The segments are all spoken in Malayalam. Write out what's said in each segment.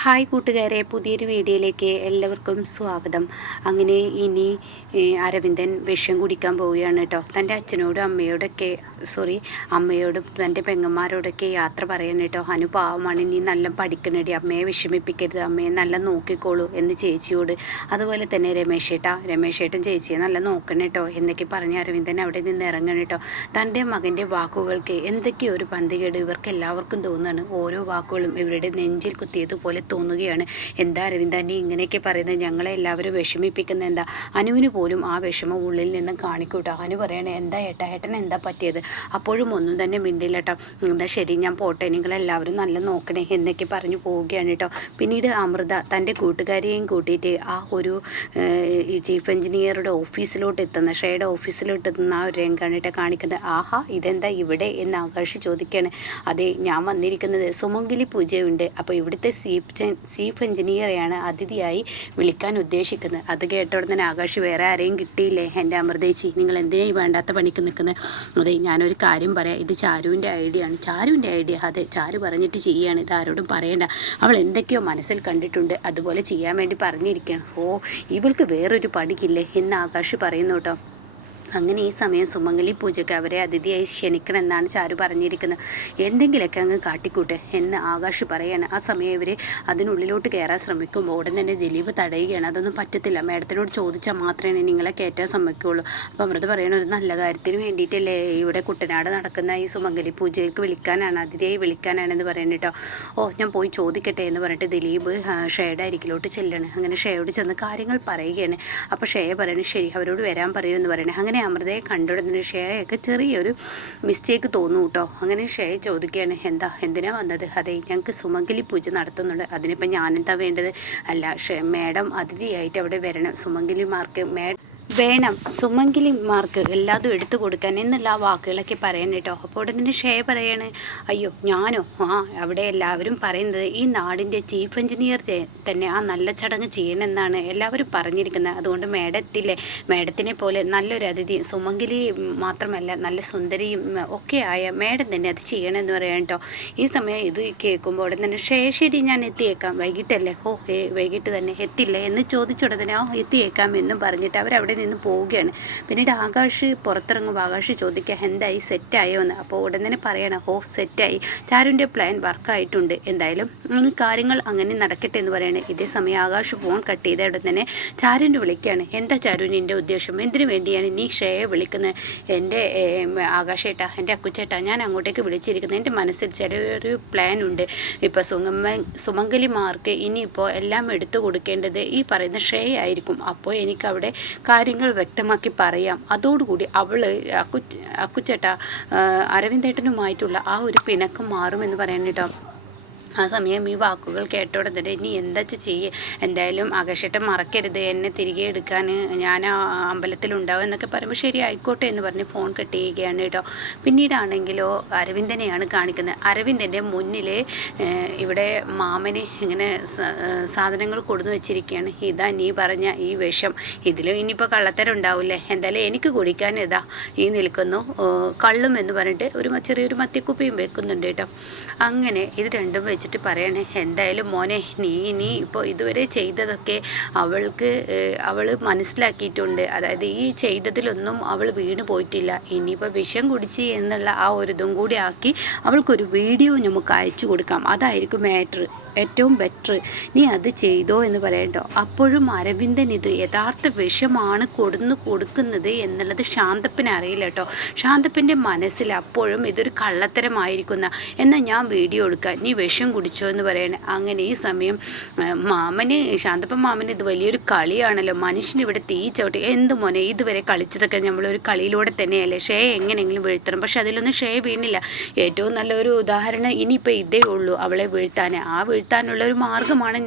ഹായ് കൂട്ടുകാരെ, പുതിയൊരു വീഡിയോയിലേക്ക് എല്ലാവർക്കും സ്വാഗതം. അങ്ങനെ ഇനി അരവിന്ദൻ വിഷം കുടിക്കാൻ പോവുകയാണ് കേട്ടോ. തൻ്റെ അച്ഛനോടും അമ്മയോടും തൻ്റെ പെങ്ങന്മാരോടൊക്കെ യാത്ര പറയണം കേട്ടോ. അനുപാവമാണ്, നീ നല്ല പഠിക്കണടി, അമ്മയെ വിഷമിപ്പിക്കരുത്, അമ്മയെ നല്ല നോക്കിക്കോളൂ എന്ന് ചേച്ചിയോട്. അതുപോലെ തന്നെ രമേശേട്ടൻ ചേച്ചിയെ നല്ല നോക്കണം കേട്ടോ എന്നൊക്കെ പറഞ്ഞ് അരവിന്ദൻ അവിടെ നിന്ന് ഇറങ്ങണം കേട്ടോ. തൻ്റെ മകൻ്റെ വാക്കുകൾക്ക് എന്തൊക്കെയോ ഒരു പന്തികേട് ഇവർക്ക് എല്ലാവർക്കും തോന്നുകയാണ്. ഓരോ വാക്കുകളും ഇവരുടെ നെഞ്ചിൽ കുത്തിയതുപോലെ തോന്നുകയാണ്. എന്താ അരവിന്ദാൻ്റി ഇങ്ങനെയൊക്കെ പറയുന്നത്? ഞങ്ങളെ എല്ലാവരും വിഷമിപ്പിക്കുന്ന എന്താ? അനുവിന് പോലും ആ വിഷമം ഉള്ളിൽ നിന്നും കാണിക്കൂട്ടോ. അനു പറയണേ, എന്താ ഏട്ടൻ എന്താ പറ്റിയത്? അപ്പോഴും ഒന്നും തന്നെ മിണ്ടില്ല കേട്ടോ. എന്താ ശരി, ഞാൻ പോട്ടെ, നിങ്ങളെല്ലാവരും നല്ല നോക്കണേ എന്നൊക്കെ പറഞ്ഞു പോവുകയാണ് കേട്ടോ. പിന്നീട് അമൃത തൻ്റെ കൂട്ടുകാരിയെയും കൂട്ടിയിട്ട് ആ ഒരു ചീഫ് എഞ്ചിനീയറുടെ ഓഫീസിലോട്ട് എത്തുന്ന ശ്രേയുടെ ഓഫീസിലോട്ട് എത്തുന്ന ആ ഒരു രംഗമാണ് കേട്ടോ കാണിക്കുന്നത്. ആഹാ, ഇതെന്താ ഇവിടെ എന്ന് ആകാശ് ചോദിക്കുകയാണ്. അതെ, ഞാൻ വന്നിരിക്കുന്നത് സുമംഗലി പൂജയുണ്ട്, അപ്പോൾ ഇവിടുത്തെ ചീഫ് എഞ്ചിനീയറെയാണ് അതിഥിയായി വിളിക്കാൻ ഉദ്ദേശിക്കുന്നത്. അത് കേട്ടോടെ തന്നെ ആകാശ്, വേറെ ആരെയും കിട്ടിയില്ലേ എൻ്റെ അമൃതേച്ചി, നിങ്ങൾ എന്തിനാ ഈ വേണ്ടാത്ത പണിക്ക് നിൽക്കുന്നത്? അതെ, ഞാനൊരു കാര്യം പറയാം, ഇത് ചാരുവിൻ്റെ ഐഡിയ ആണ്. ചാരുവിൻ്റെ ഐഡിയ? അതെ, ചാരു പറഞ്ഞിട്ട് ചെയ്യുകയാണ്, ഇത് ആരോടും പറയണ്ട. അവൾ എന്തൊക്കെയോ മനസ്സിൽ കണ്ടിട്ടുണ്ട്, അതുപോലെ ചെയ്യാൻ വേണ്ടി പറഞ്ഞിരിക്കുകയാണ്. ഓ, ഇവൾക്ക് വേറൊരു പണിക്കില്ലേ എന്ന് ആകാശ് പറയുന്നു കേട്ടോ. അങ്ങനെ ഈ സമയം സുമംഗലി പൂജയ്ക്ക് അവരെ അതിഥിയായി ക്ഷണിക്കണം എന്നാണ് ചാരു പറഞ്ഞിരിക്കുന്നത്. എന്തെങ്കിലുമൊക്കെ അങ്ങ് കാട്ടിക്കൂട്ടെ എന്ന് ആകാശ് പറയാണ്. ആ സമയം ഇവർ അതിനുള്ളിലോട്ട് കയറാൻ ശ്രമിക്കുമ്പോൾ ഉടൻ തന്നെ ദിലീപ് തടയുകയാണ്. അതൊന്നും പറ്റത്തില്ല, മേഡത്തിനോട് ചോദിച്ചാൽ മാത്രമേ നിങ്ങളെ കയറ്റാൻ സമ്മതിക്കുകയുള്ളൂ. അപ്പോൾ അമൃത പറയണ, ഒരു നല്ല കാര്യത്തിന് വേണ്ടിയിട്ടല്ലേ ഇവിടെ കുട്ടനാട് നടക്കുന്ന ഈ സുമംഗലി പൂജയ്ക്ക് വിളിക്കാനാണ്, അതിഥിയായി വിളിക്കാനാണെന്ന് പറയുന്നത് കേട്ടോ. ഓ, ഞാൻ പോയി ചോദിക്കട്ടെ എന്ന് പറഞ്ഞിട്ട് ദിലീപ് ഷേയുടെ അരികിലോട്ട് ചെല്ലാണ്. അങ്ങനെ ഷേയോട് ചെന്ന് കാര്യങ്ങൾ പറയുകയാണ്. അപ്പോൾ ഷേ പറയണേ, ശരി, അവരോട് വരാൻ പറയുമെന്ന് പറയണേ. അങ്ങനെ അമൃതയെ കണ്ടുടനെ ഷേയൊക്കെ ചെറിയൊരു മിസ്റ്റേക്ക് തോന്നും കേട്ടോ. അങ്ങനെ ഷേ ചോദിക്കുകയാണ്, എന്തിനാ വന്നത്? അതെ, ഞങ്ങൾക്ക് സുമംഗലി പൂജ നടത്തുന്നുണ്ട്, അതിനിപ്പോൾ ഞാനെന്താ വേണ്ടത്? അല്ല, മേഡം അതിഥിയായിട്ട് അവിടെ വരണം, സുമംഗലിമാർക്ക് വേണം, സുമംഗലിമാർക്ക് എല്ലാതും എടുത്തു കൊടുക്കാൻ എന്നുള്ള ആ വാക്കുകളൊക്കെ പറയണം കേട്ടോ. അപ്പോൾ ഉടനെ ഷേ പറയാണ്, അയ്യോ ഞാനോ? അവിടെ എല്ലാവരും പറയുന്നത് ഈ നാടിൻ്റെ ചീഫ് എഞ്ചിനീയർ തന്നെ ആ നല്ല ചടങ്ങ് ചെയ്യണമെന്നാണ് എല്ലാവരും പറഞ്ഞിരിക്കുന്നത്. അതുകൊണ്ട് മേഡത്തിലെ മേഡത്തിനെ പോലെ നല്ലൊരു അതിഥി, സുമംഗലി മാത്രമല്ല നല്ല സുന്ദരിയും ഒക്കെ ആയ മേഡം തന്നെ അത് ചെയ്യണമെന്ന് പറയാം കേട്ടോ. ഈ സമയം ഇത് കേൾക്കുമ്പോൾ ഉടൻ തന്നെ ശരി, ഞാൻ എത്തിയേക്കാം, വൈകിട്ടല്ലേ? വൈകിട്ട് തന്നെ എത്തില്ല എന്ന് ചോദിച്ചുടനെ എത്തിയേക്കാം എന്നും പറഞ്ഞിട്ട് അവരവിടെ നിന്ന് പോവുകയാണ്. പിന്നീട് ആകാശ് പുറത്തിറങ്ങുമ്പോൾ ആകാശ് ചോദിക്കുക, എന്തായി, സെറ്റായോ എന്ന്. അപ്പോൾ ഉടൻ തന്നെ പറയണം, സെറ്റായി, ചാരുവിൻ്റെ പ്ലാൻ വർക്കായിട്ടുണ്ട്, എന്തായാലും കാര്യങ്ങൾ അങ്ങനെ നടക്കട്ടെ എന്ന് പറയണേ. ഇതേ സമയം ആകാശ് ഫോൺ കട്ട് ചെയ്ത ഉടൻ തന്നെ ചാരുവിൻ്റെ വിളിക്കുകയാണ്. എന്താ ചാരു നിൻ്റെ ഉദ്ദേശം? എന്തിനു വേണ്ടിയാണ് നീ ഷേയെ വിളിക്കുന്നത്? എൻ്റെ ആകാശേട്ടാ, എൻ്റെ അക്കുച്ചേട്ടാ, ഞാൻ അങ്ങോട്ടേക്ക് വിളിച്ചിരിക്കുന്നത് എൻ്റെ മനസ്സിൽ ചെറിയൊരു പ്ലാൻ ഉണ്ട്. ഇപ്പോൾ സുമംഗലിമാർക്ക് ഇനിയിപ്പോൾ എല്ലാം എടുത്തു കൊടുക്കേണ്ടത് ഈ പറയുന്ന ഷേ ആയിരിക്കും. അപ്പോൾ എനിക്കവിടെ കാര്യങ്ങൾ വ്യക്തമാക്കി പറയാം. അതോടുകൂടി അവൾ അക്കുച്ചേട്ട അരവിന്ദേട്ടനുമായിട്ടുള്ള ആ ഒരു പിണക്കം മാറുമെന്ന് പറയാൻ കേട്ടോ. ആ സമയം ഈ വാക്കുകൾ കേട്ടോടെ തന്നെ ഇനി എന്താ ചെയ്യേ, എന്തായാലും ആകാശേട്ടൻ മറക്കരുത്, എന്നെ തിരികെ എടുക്കാൻ ഞാൻ ആ അമ്പലത്തിലുണ്ടാവും എന്നൊക്കെ പറയുമ്പോൾ ശരി ആയിക്കോട്ടെ എന്ന് പറഞ്ഞ് ഫോൺ കട്ട് ചെയ്യുകയാണ് കേട്ടോ. പിന്നീടാണെങ്കിലോ അരവിന്ദനെയാണ് കാണിക്കുന്നത്. അരവിന്ദൻ്റെ മുന്നിൽ ഇവിടെ മാമന് ഇങ്ങനെ സാധനങ്ങൾ കൊടുന്നു വെച്ചിരിക്കുകയാണ്. ഇതാ നീ പറഞ്ഞ ഈ വിഷം, ഇതിലും ഇനിയിപ്പോൾ കള്ളത്തരം ഉണ്ടാവില്ലേ? എന്തായാലും എനിക്ക് കുടിക്കാൻ ഇതാ ഈ നിൽക്കുന്നു കള്ളും എന്ന് പറഞ്ഞിട്ട് ചെറിയൊരു മത്തിക്കുപ്പിയും വെക്കുന്നുണ്ട് കേട്ടോ. അങ്ങനെ ഇത് രണ്ടും വെച്ചിട്ട് പറയണേ, എന്തായാലും മോനെ, നീ ഇപ്പോൾ ഇതുവരെ ചെയ്തതൊക്കെ അവൾ മനസ്സിലാക്കിയിട്ടുണ്ട്. അതായത് ഈ ചെയ്തതിലൊന്നും അവൾ വീണ് പോയിട്ടില്ല. ഇനിയിപ്പോൾ വിഷം കുടിച്ച് എന്നുള്ള ആ ഒരു ഇതും കൂടി ആക്കി അവൾക്കൊരു വീഡിയോ നമുക്ക് അയച്ചു കൊടുക്കാം, അതായിരിക്കും ഏറ്റവും ബെറ്റർ, നീ അത് ചെയ്തോ എന്ന് പറയട്ടോ. അപ്പോഴും അരവിന്ദൻ ഇത് യഥാർത്ഥ വിഷമാണ് കൊടുക്കുന്നത് എന്നുള്ളത് ശാന്തപ്പന് അറിയില്ല കേട്ടോ. ശാന്തപ്പൻ്റെ മനസ്സിൽ അപ്പോഴും ഇതൊരു കള്ളത്തരമായിരിക്കുന്ന, എന്നാൽ ഞാൻ വീഡിയോ എടുക്കാം, നീ വിഷം കുടിച്ചോ എന്ന് പറയണേ. അങ്ങനെ ഈ സമയം ശാന്തപ്പൻ മാമന് ഇത് വലിയൊരു കളിയാണല്ലോ, മനുഷ്യനിവിടെ തീ ചവിട്ടി. എന്ത് മോനെ, ഇതുവരെ കളിച്ചതൊക്കെ നമ്മളൊരു കളിയിലൂടെ തന്നെയല്ലേ, ഷേ എങ്ങനെയെങ്കിലും വീഴ്ത്തണം. പക്ഷെ അതിലൊന്നും ഷേ വീണില്ല. ഏറ്റവും നല്ലൊരു ഉദാഹരണം ഇനിയിപ്പോൾ ഇതേ ഉള്ളൂ അവളെ വീഴ്ത്താൻ. ആ വീഴ്ത്താനുള്ളൊരു മാർഗ്ഗമാണ്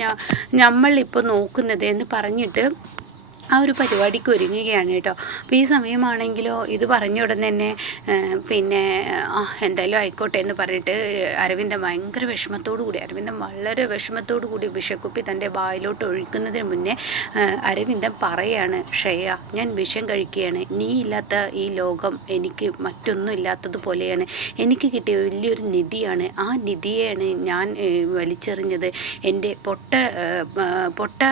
നമ്മൾ ഇപ്പോൾ നോക്കുന്നത് എന്ന് പറഞ്ഞിട്ട് ആ ഒരു പരിപാടിക്ക് ഒരുങ്ങുകയാണ് കേട്ടോ. അപ്പോൾ ഈ സമയമാണെങ്കിലോ ഇത് പറഞ്ഞ ഉടൻ തന്നെ പിന്നെ എന്തായാലും ആയിക്കോട്ടെ എന്ന് പറഞ്ഞിട്ട് അരവിന്ദൻ ഭയങ്കര വിഷമത്തോടു കൂടി, അരവിന്ദൻ വളരെ വിഷമത്തോടു കൂടി വിഷക്കുപ്പി തൻ്റെ വായിലോട്ട് ഒഴിക്കുന്നതിന് മുന്നേ അരവിന്ദൻ പറയാണ്, ശ്രേയ ഞാൻ വിഷം കഴിക്കുകയാണ്, നീ ഇല്ലാത്ത ഈ ലോകം എനിക്ക് മറ്റൊന്നും ഇല്ലാത്തതുപോലെയാണ്, എനിക്ക് കിട്ടിയ വലിയൊരു നിധിയാണ്, ആ നിധിയെയാണ് ഞാൻ വലിച്ചെറിഞ്ഞത്, എൻ്റെ പൊട്ട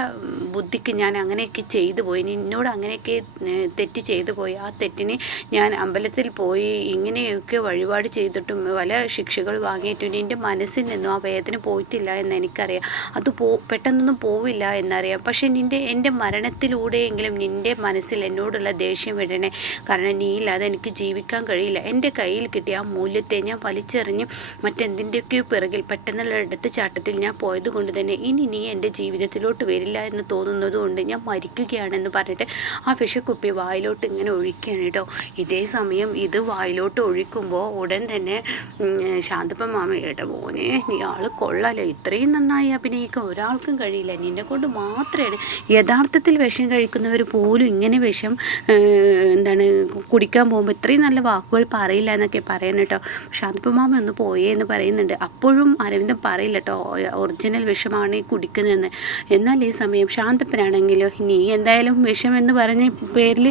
ബുദ്ധിക്ക് ഞാൻ അങ്ങനെയൊക്കെ ചെയ്തു പോയി, നിന്നോട് അങ്ങനെയൊക്കെ തെറ്റ് ചെയ്തു പോയി, ആ തെറ്റിന് ഞാൻ അമ്പലത്തിൽ പോയി ഇങ്ങനെയൊക്കെ വഴിപാട് ചെയ്തിട്ടും പല ശിക്ഷകൾ വാങ്ങിയിട്ടും എൻ്റെ മനസ്സിൽ നിന്നും ആ വേദന പോയിട്ടില്ല എന്ന് എനിക്കറിയാം, അത് പെട്ടെന്നൊന്നും പോവില്ല എന്നറിയാം, പക്ഷെ എൻ്റെ മരണത്തിലൂടെയെങ്കിലും നിൻ്റെ മനസ്സിൽ എന്നോടുള്ള ദേഷ്യം വിടണേ, കാരണം നീ ഇല്ലാതെ എനിക്ക് ജീവിക്കാൻ കഴിയില്ല, എൻ്റെ കയ്യിൽ കിട്ടിയ ആ മൂല്യത്തെ ഞാൻ വലിച്ചെറിഞ്ഞ് മറ്റെന്തിൻ്റെയൊക്കെയോ പിറകിൽ പെട്ടെന്നുള്ള എടുത്തുചാട്ടത്തിൽ ഞാൻ പോയത് കൊണ്ട് തന്നെ ഇനി നീ എൻ്റെ ജീവിതത്തിലോട്ട് വരില്ല എന്ന് തോന്നുന്നതുകൊണ്ട് ഞാൻ മരിക്കുകയാണെന്ന് പറഞ്ഞിട്ട് ആ വിഷക്കുപ്പി വായിലോട്ട് ഇങ്ങനെ ഒഴിക്കുകയാണ് കേട്ടോ. ഇതേ സമയം ഇത് വായിലോട്ട് ഒഴിക്കുമ്പോൾ ഉടൻ തന്നെ ശാന്തപ്പൻ മാമ, ഏട്ടാ മോനെ നീ ആൾ കൊള്ളാലോ, ഇത്രയും നന്നായി അഭിനയിക്കാൻ ഒരാൾക്കും കഴിയില്ല, നിന്നെ കൊണ്ട് മാത്രമാണ്, യഥാർത്ഥത്തിൽ വിഷം കഴിക്കുന്നവർ പോലും ഇങ്ങനെ വിഷം കുടിക്കാൻ പോകുമ്പോൾ ഇത്രയും നല്ല വാക്കുകൾ പറയില്ല എന്നൊക്കെ പറയണം കേട്ടോ. ശാന്തപ്പൻ മാമ ഒന്ന് പോയേ എന്ന് പറയുന്നുണ്ട്. അപ്പോഴും അരവിന്ദൻ പറയില്ല കേട്ടോ ഒറിജിനൽ വിഷമാണ് ഈ കുടിക്കുന്നതെന്ന്. എന്നാൽ ഈ സമയം ശാന്തപ്പനാണെങ്കിലോ, നീ എന്തായാലും വിഷം എന്ന് പറഞ്ഞ പേരിൽ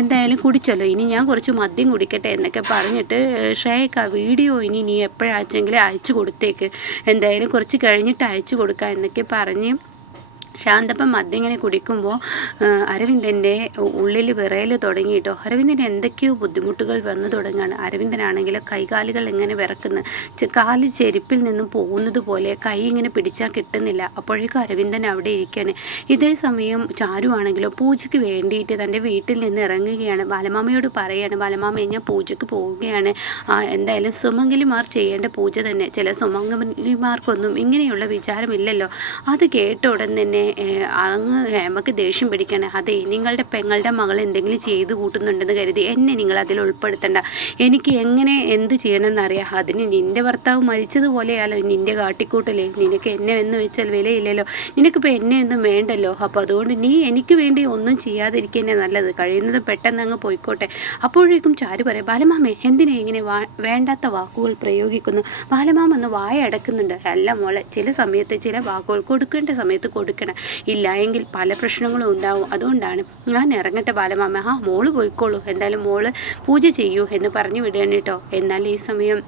എന്തായാലും കുടിച്ചല്ലോ, ഇനി ഞാൻ കുറച്ച് മദ്യം കുടിക്കട്ടെ എന്നൊക്കെ പറഞ്ഞിട്ട് ശ്രേയക്ക് ആ വീഡിയോ ഇനി നീ എപ്പോഴാച്ചെങ്കിലും അയച്ചു കൊടുത്തേക്ക്, എന്തായാലും കുറച്ച് കഴിഞ്ഞിട്ട് അയച്ചു കൊടുക്കാം എന്നൊക്കെ പറഞ്ഞ് ശാന്തപ്പം മദ്യം ഇങ്ങനെ കുടിക്കുമ്പോൾ അരവിന്ദൻ്റെ ഉള്ളിൽ വിറയൽ തുടങ്ങിയിട്ടോ. അരവിന്ദന് എന്തൊക്കെയോ ബുദ്ധിമുട്ടുകൾ വന്നു തുടങ്ങുകയാണ്. അരവിന്ദനാണെങ്കിൽ കൈകാലുകൾ ഇങ്ങനെ വിറക്കുന്നു, കാല് ചെരുപ്പിൽ നിന്നും പോകുന്നത് പോലെ കൈ ഇങ്ങനെ പിടിച്ചാൽ കിട്ടുന്നില്ല. അപ്പോഴേക്കും അരവിന്ദൻ അവിടെ ഇരിക്കുകയാണ്. ഇതേ സമയം ചാരു ആണെങ്കിലോ പൂജയ്ക്ക് വേണ്ടിയിട്ട് തൻ്റെ വീട്ടിൽ നിന്ന് ഇറങ്ങുകയാണ്. ബാലമാമയോട് പറയുകയാണ്, ബാലമാമയെ ഞാൻ പൂജയ്ക്ക് പോവുകയാണ്, എന്തായാലും സുമംഗലിമാർ ചെയ്യേണ്ട പൂജ തന്നെ, ചില സുമംഗലിമാർക്കൊന്നും ഇങ്ങനെയുള്ള വിചാരമില്ലല്ലോ. അത് കേട്ട ഉടൻ തന്നെ അങ്ങ് ഹേമക്ക് ദേഷ്യം പിടിക്കണേ. അതെ, നിങ്ങളുടെ പെങ്ങളുടെ മകൾ എന്തെങ്കിലും ചെയ്തു കൂട്ടുന്നുണ്ടെന്ന് കരുതി എന്നെ നിങ്ങൾ അതിൽ ഉൾപ്പെടുത്തണ്ട, എനിക്ക് എങ്ങനെ എന്ത് ചെയ്യണമെന്നറിയാം, അതിന് നിൻ്റെ ഭർത്താവ് മരിച്ചതുപോലെയാലോ നിൻ്റെ കാട്ടിക്കൂട്ടലേ, നിനക്ക് എന്നെ എന്ന് വെച്ചാൽ വിലയില്ലല്ലോ, നിനക്കിപ്പോൾ എന്നെ ഒന്നും വേണ്ടല്ലോ, അപ്പോൾ അതുകൊണ്ട് നീ എനിക്ക് വേണ്ടി ഒന്നും ചെയ്യാതിരിക്കുന്നേ നല്ലത്, കഴിയുന്നത് പെട്ടെന്ന് അങ്ങ് പോയിക്കോട്ടെ. അപ്പോഴേക്കും ചാരു പറയാം, ബാലമാമേ എന്തിനാ ഇങ്ങനെ വേണ്ടാത്ത വാക്കുകൾ പ്രയോഗിക്കുന്നു, ബാലമാമ ഒന്ന് വായ അടക്കുന്നുണ്ട്. അല്ല മോളെ, ചില സമയത്ത് ചില വാക്കുകൾ കൊടുക്കേണ്ട സമയത്ത് കൊടുക്കണം, ഇല്ല എങ്കിൽ പല പ്രശ്നങ്ങളും ഉണ്ടാവും, അതുകൊണ്ടാണ് ഞാൻ ഇറങ്ങട്ടെ ബാലമാമ, മോള് പോയിക്കോളൂ, എന്തായാലും മോള് പൂജ ചെയ്യൂ എന്ന് പറഞ്ഞു വിടുകയാണ് കേട്ടോ. എന്നാൽ ഈ സമയം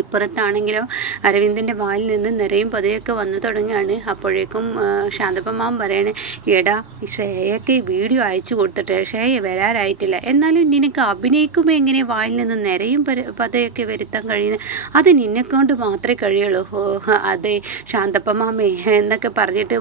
ഇപ്പുറത്താണെങ്കിലോ അരവിന്ദൻ്റെ വായിൽ നിന്ന് നിറയും പതയൊക്കെ വന്നു തുടങ്ങുകയാണ്. അപ്പോഴേക്കും ശാന്തപ്പമാൻ പറയണേ, എടാ ശ്രേയക്ക് വീഡിയോ അയച്ചു കൊടുത്തിട്ട് ശ്രേയ വരാറായിട്ടില്ല, എന്നാലും നിനക്ക് അഭിനയിക്കുമ്പോൾ എങ്ങനെ വായിൽ നിന്ന് നിറയും പതയൊക്കെ വരുത്താൻ കഴിയുന്നത്, അത് നിന്നെക്കൊണ്ട് മാത്രമേ കഴിയുള്ളൂ. അതെ ശാന്തപ്പമാമേ എന്നൊക്കെ പറഞ്ഞിട്ട്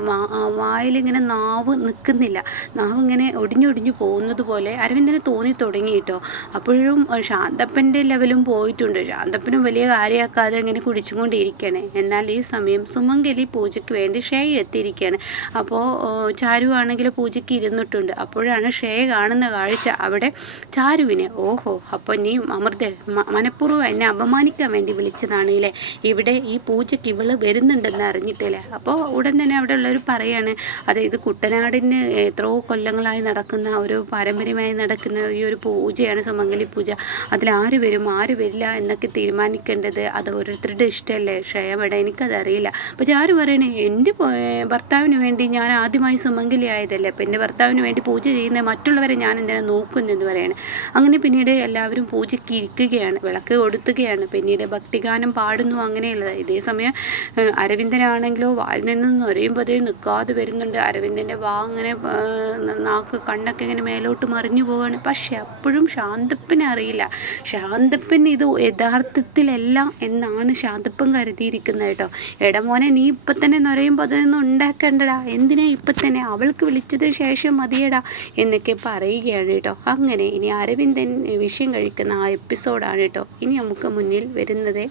വായിലിങ്ങനെ നാവ് നിൽക്കുന്നില്ല, നാവ് ഇങ്ങനെ ഒടിഞ്ഞൊടിഞ്ഞു പോകുന്നത് പോലെ അരവിന്ദന് തോന്നി തുടങ്ങി കേട്ടോ. അപ്പോഴും ശാന്തപ്പൻ്റെ ലെവലും പോയിട്ടുണ്ട്, ശാന്തപ്പനും വലിയ കാര്യമാക്കാതെ ഇങ്ങനെ കുടിച്ചുകൊണ്ടിരിക്കുകയാണ്. എന്നാൽ ഈ സമയം സുമംഗലി പൂജയ്ക്ക് വേണ്ടി ശ്രേയ എത്തിയിരിക്കുകയാണ്. അപ്പോൾ ചാരു ആണെങ്കിൽ പൂജയ്ക്ക് ഇരുന്നിട്ടുണ്ട്. അപ്പോഴാണ് ശ്രേയ കാണുന്ന കാഴ്ച, അവിടെ ചാരുവിനെ, ഓഹോ അപ്പോൾ നീ അമൃത മനഃപൂർവ്വം എന്നെ അപമാനിക്കാൻ വേണ്ടി വിളിച്ചതാണ് ഇല്ലേ, ഇവിടെ ഈ പൂജയ്ക്ക് ഇവള് വരുന്നുണ്ടെന്ന് അറിഞ്ഞിട്ടില്ലേ. അപ്പോൾ ഉടൻ തന്നെ അവിടെ ഉള്ളവർ പറയാണ്, അതായത് കുട്ടനാടിന് എത്രയോ കൊല്ലങ്ങളായി നടക്കുന്ന ഒരു പാരമ്പര്യമായി നടക്കുന്ന ഈ ഒരു പൂജയാണ് സുമംഗലി പൂജ, അതിൽ ആര് വരും ആര് വരില്ല എന്നൊക്കെ തീരുമാനിക്കേണ്ടത് അത് ഓരോരുത്തരുടെ ഇഷ്ടമല്ലേ ശ്രേയ, ഇവിടെ എനിക്കതറിയില്ല. അപ്പോൾ ചാരു പറയണേ, എൻ്റെ ഭർത്താവിന് വേണ്ടി ഞാൻ ആദ്യമായി സുമംഗലി ആയതല്ലേ, അപ്പോൾ എൻ്റെ ഭർത്താവിന് വേണ്ടി പൂജ ചെയ്യുന്ന മറ്റുള്ളവരെ ഞാൻ എന്തിനാ നോക്കുന്നതെന്ന് പറയാണ്. അങ്ങനെ പിന്നീട് എല്ലാവരും പൂജയ്ക്ക് ഇരിക്കുകയാണ്, വിളക്ക് കൊടുത്തുകയാണ്, പിന്നീട് ഭക്തിഗാനം പാടുന്നു, അങ്ങനെയുള്ളത്. ഇതേ സമയം അരവിന്ദനാണെങ്കിലോ വായിൽ നിന്നും നൊരയുമ്പോൾ അതേ നിൽക്കാതെ വരുന്നുണ്ട്. അരവിന്ദൻ്റെ അങ്ങനെ നാക്ക് കണ്ണൊക്കെ ഇങ്ങനെ മേലോട്ട് മറിഞ്ഞു പോവുകയാണ്. പക്ഷെ അപ്പോഴും ശാന്തപ്പന് അറിയില്ല, ശാന്തപ്പൻ ഇത് യഥാർത്ഥത്തിലല്ല എന്നാണ് ശാന്തപ്പൻ കരുതിയിരിക്കുന്നത് കേട്ടോ. എടമോനെ നീ ഇപ്പം തന്നെ നൊരയുമ്പോൾ അതൊന്നും ഉണ്ടാക്കണ്ടടാ, എന്തിനാ ഇപ്പം തന്നെ, അവൾക്ക് വിളിച്ചതിന് ശേഷം മതിയടാ എന്നൊക്കെ പറയുകയാണ് കേട്ടോ. അങ്ങനെ ഇനി അരവിന്ദൻ വിഷം കഴിക്കുന്ന ആ എപ്പിസോഡാണ് കേട്ടോ ഇനി നമുക്ക് മുന്നിൽ വരുന്നത്.